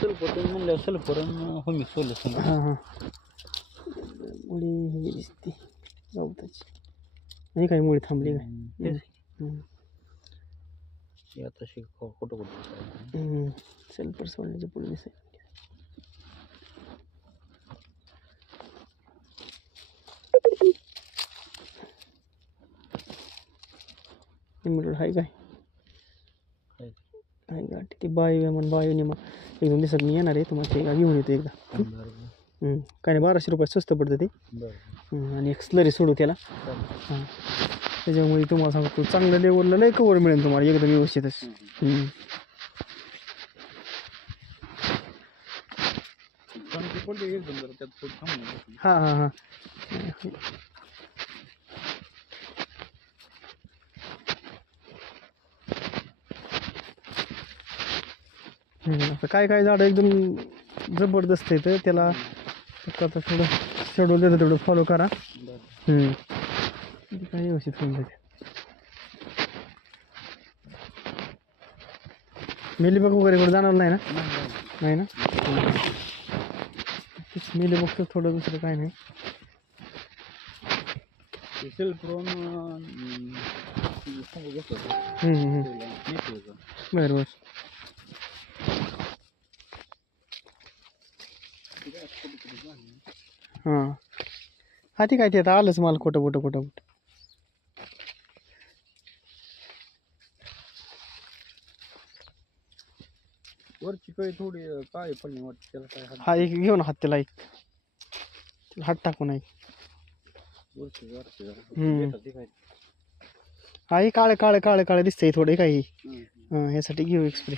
Sulphur म्हणलं sulphur Homi solution. हां हां मुळी ही दिसते गवताची नाही काही मुळी थांबली काय. आता कुठं कुठं सल्फर सोडण्याच्या पुढे दिसेल. आहे काय आहे का ती बायो म्हण बायोने मग एक दोन दिवसात मी येणार आहे तुम्हाला ते घेऊन येतो एकदा. काय नाही 1200 रुपये स्वस्त पडतं ते. आणि एक स्लरी सोडू त्याला. हां त्याच्यामुळे तुम्हाला सांगतो चांगल्या लेवलला लय कवर मिळेल तुम्हाला एकदम व्यवस्थितच. हां हां हां आता काय काय झाडं एकदम जबरदस्त आहे तर त्याला फक्त आता थोडं शेड्यूल देतं तेवढं फॉलो करा. काय व्यवस्थित होऊन जाते. मिलीबग वगैरे कुठं जाणार नाही ना. नाही ना मिलीबगचं थोडं दुसरं काय नाही. बरं बरं हां हा ठीक आहे ते आता आलंच मला कुठं वरची काही थोडी काळी पडली वाटते त्याला काय. हा एक घेऊन हात त्याला एक हात टाकून एक हा हे काळे काळे काळे काळे दिसतंय थोडे काही. ह्यासाठी घेऊ एक स्प्रे.